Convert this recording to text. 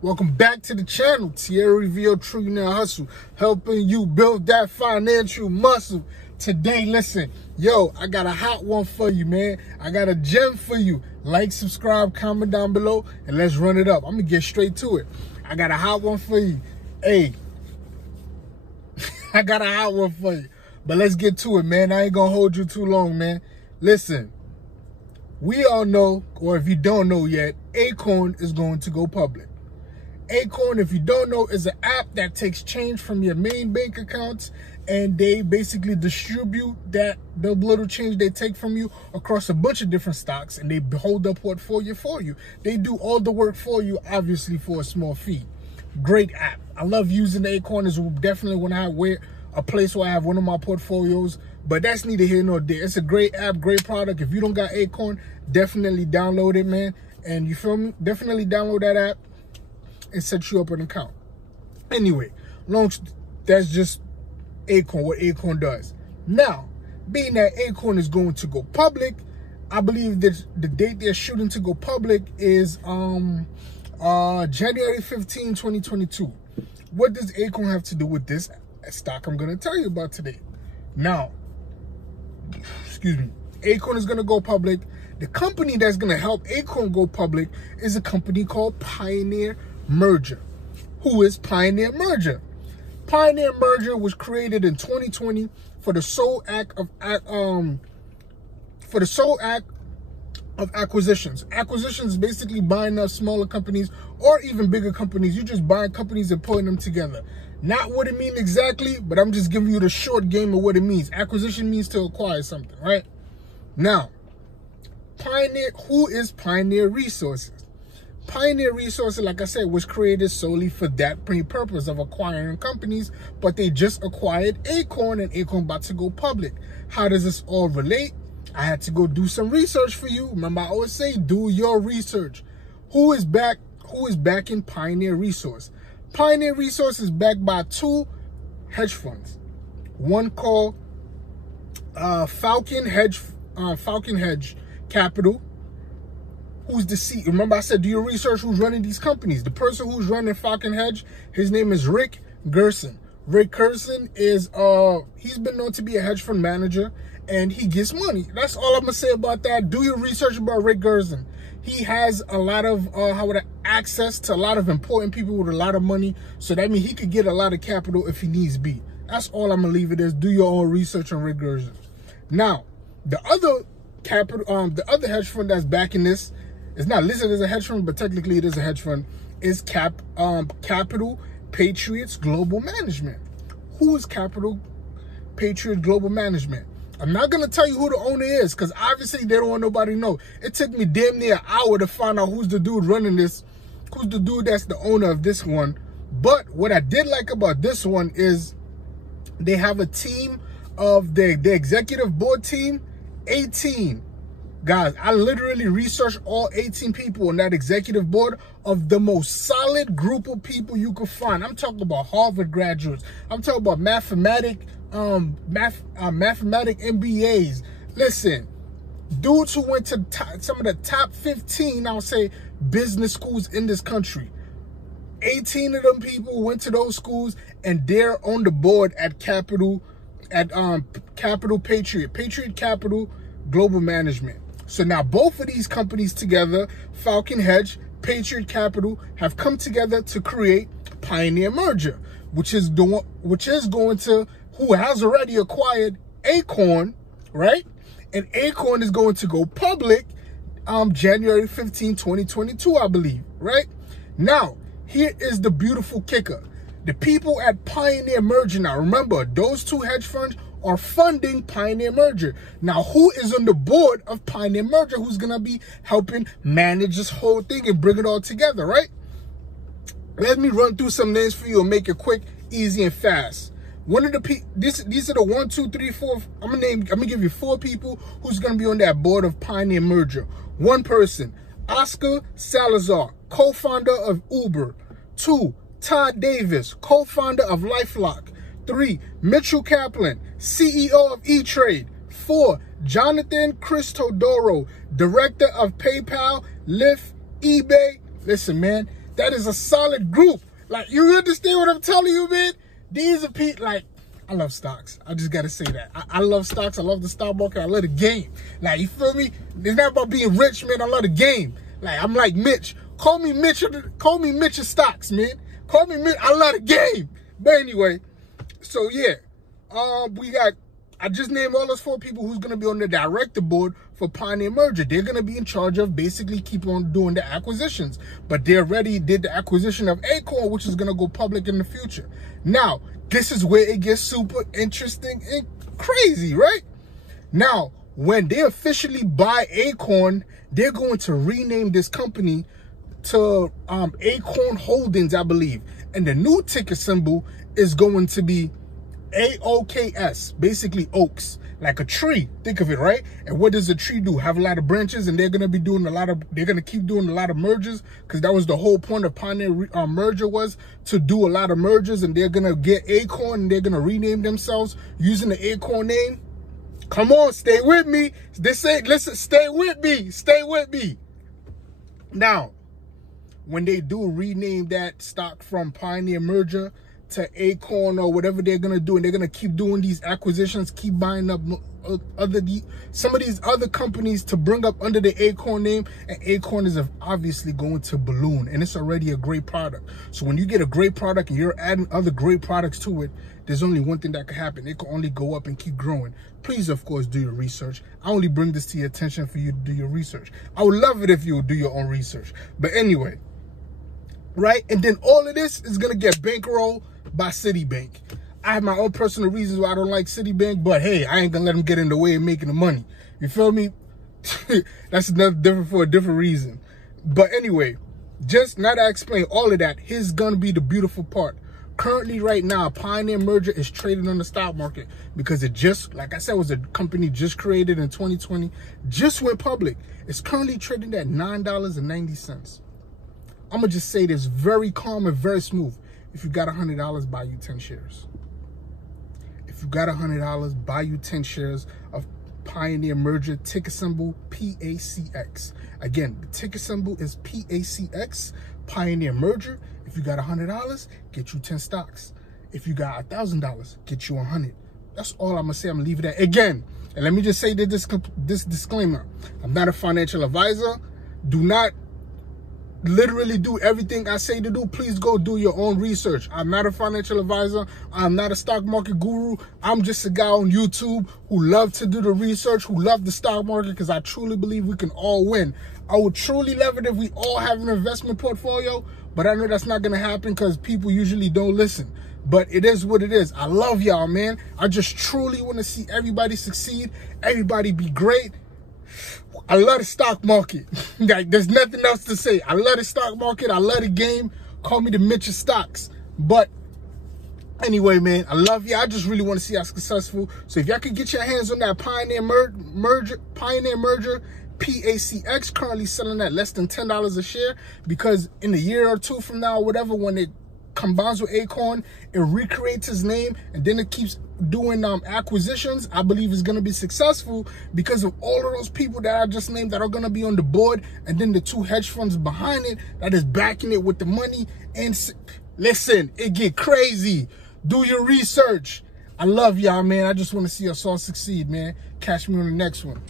Welcome back to the channel. Thierry Reveal Trillionaire Hustle, helping you build that financial muscle. Today, listen, I got a hot one for you, man. I got a gem for you. Like, subscribe, comment down below, and let's run it up. I'm gonna get straight to it. I got a hot one for you. Hey, I got a hot one for you. But let's get to it, man. I ain't gonna hold you too long, man. Listen, we all know, or if you don't know yet, Acorn is going to go public. Acorn, if you don't know, is an app that takes change from your main bank accounts, and they basically distribute the little change they take from you across a bunch of different stocks, and they hold the portfolio for you. They do all the work for you, obviously for a small fee. Great app. I love using the Acorn. Is definitely when I wear a place where I have one of my portfolios, but that's neither here nor there. It's a great app, great product. If you don't got Acorn, definitely download it, man. And you feel me? Definitely download that app and set you up an account. Anyway, that's just Acorn, what Acorn does. Now, being that Acorn is going to go public, I believe that the date they're shooting to go public is January 15, 2022. What does Acorn have to do with this stock I'm going to tell you about today? Now, Acorn is going to go public. The company that's going to help Acorn go public is a company called Pioneer Merger. Who is Pioneer Merger? Pioneer Merger was created in 2020 for the sole act of acquisitions. Acquisitions is basically buying up smaller companies or even bigger companies. You're just buying companies and putting them together. Not what it means exactly, but I'm just giving you the short game of what it means. Acquisition means to acquire something, right? Now, who is Pioneer Resources? Pioneer Resources, like I said, was created solely for that purpose of acquiring companies, but they just acquired Acorn, and Acorn about to go public. How does this all relate? I had to go do some research for you. Remember, I always say, do your research. Who is backing Pioneer Resource? Pioneer Resource is backed by two hedge funds. One called Falcon Hedge Capital. Who's the CEO? Remember I said do your research who's running these companies. The person who's running Falcon Hedge, his name is Rick Gerson. Rick Gerson is, he's been known to be a hedge fund manager, and he gets money. That's all I'm going to say about that. Do your research about Rick Gerson. He has a lot of, access to a lot of important people with a lot of money. So that means he could get a lot of capital if he needs be. That's all I'm going to leave it as. Do your own research on Rick Gerson. Now, the other hedge fund that's backing this, it's not listed as a hedge fund, but technically it is a hedge fund, is Capital Patriots Global Management. Who is Capital Patriots Global Management? I'm not going to tell you who the owner is, because obviously they don't want nobody to know. It took me damn near an hour to find out who's the dude running this, who's the dude that's the owner of this one. But what I did like about this one is they have a team of the executive board team, 18. Guys, I literally researched all 18 people on that executive board of the most solid group of people you could find. I'm talking about Harvard graduates. I'm talking about mathematic MBAs. Listen, dudes who went to some of the top 15, I'll say, business schools in this country. 18 of them people went to those schools, and they're on the board at Capital Patriot Capital Global Management. So now both of these companies together, Falcon Hedge, Patriot Capital, have come together to create Pioneer Merger, who has already acquired Acorn, right? And Acorn is going to go public January 15, 2022, I believe, right? Now, here is the beautiful kicker. The people at Pioneer Merger, now remember, those two hedge funds are funding Pioneer Merger. Now, who is on the board of Pioneer Merger? Who's going to be helping manage this whole thing and bring it all together, right? Let me run through some names for you and make it quick, easy, and fast. One of the these are the 1, 2, 3, 4. I'm gonna give you 4 people who's gonna be on that board of Pioneer Merger. One person, Oscar Salazar, co-founder of Uber. 2, Todd Davis, co-founder of LifeLock. 3, Mitchell Kaplan, CEO of E-Trade. 4, Jonathan Christodoro, director of PayPal, Lyft, eBay. Listen, man, That is a solid group. Like, you understand what I'm telling you, man? These are people, like, I love stocks. I just gotta say that. I love stocks. I love the stock market. I love the game. Like, you feel me? It's not about being rich, man. I love the game. Like, I'm like Mitch. Call me Mitch of stocks, man. Call me Mitch. I love the game. But anyway, so yeah. I just named all those 4 people who's going to be on the director board for Pioneer Merger. They're going to be in charge of basically keep on doing the acquisitions. But they already did the acquisition of Acorn, which is going to go public in the future. Now, this is where it gets super interesting and crazy, right? Now, when they officially buy Acorn, they're going to rename this company to Acorn Holdings, I believe. And the new ticker symbol is going to be AOKS, basically oaks, like a tree. Think of it, right? And what does a tree do? Have a lot of branches, and they're going to be doing they're going to keep doing a lot of mergers, because that was the whole point of Pioneer Merger, was to do a lot of mergers. And they're going to get Acorn, and they're going to rename themselves using the Acorn name. Come on, stay with me. Listen, stay with me. Now, when they do rename that stock from Pioneer Merger to Acorn or whatever they're going to do, and they're going to keep doing these acquisitions, keep buying up some of these other companies to bring up under the Acorn name, and Acorn is obviously going to balloon, and it's already a great product. So when you get a great product and you're adding other great products to it, there's only one thing that can happen. It can only go up and keep growing. Please, of course, do your research. I only bring this to your attention for you to do your research. I would love it if you would do your own research. But anyway, right? And then all of this is going to get bankrolled by Citibank. I have my own personal reasons why I don't like Citibank, but hey, I ain't gonna let them get in the way of making the money. You feel me? That's another different for a different reason. But anyway, just now that I explained all of that, here's gonna be the beautiful part. Currently, right now, Pioneer Merger is traded on the stock market because it just, like I said, was a company just created in 2020, just went public. It's currently trading at $9.90. I'm gonna just say this very calm and very smooth. If you got $100, buy you 10 shares. If you got $100, buy you 10 shares of Pioneer Merger, ticker symbol PACX. Again, the ticker symbol is PACX, Pioneer Merger. If you got $100, get you 10 stocks. If you got $1,000, get you 100. That's all I'm gonna say. I'm gonna leave it at. Again, and let me just say this disclaimer. I'm not a financial advisor. Do not literally do everything I say to do. Please go do your own research. I'm not a financial advisor. I'm not a stock market guru. I'm just a guy on YouTube who loves to do the research, who loves the stock market, because I truly believe we can all win. I would truly love it if we all have an investment portfolio, but I know that's not going to happen because people usually don't listen. But it is what it is. I love y'all, man. I just truly want to see everybody succeed, everybody be great. I love the stock market. Like, there's nothing else to say. I love the stock market. I love the game. Call me the Mitch of stocks. But anyway, man, I love you. I just really want to see y'all successful. So if y'all could get your hands on that Pioneer Merger, PACX, currently selling at less than $10 a share, because in a year or two from now, or whatever, when it combines with Acorn, it recreates his name, and then it keeps doing acquisitions, I believe is going to be successful because of all of those people that I just named that are going to be on the board, and then the 2 hedge funds behind it that is backing it with the money. And listen, it get crazy. Do your research. I love y'all, man. I just want to see us all succeed, man. Catch me on the next one.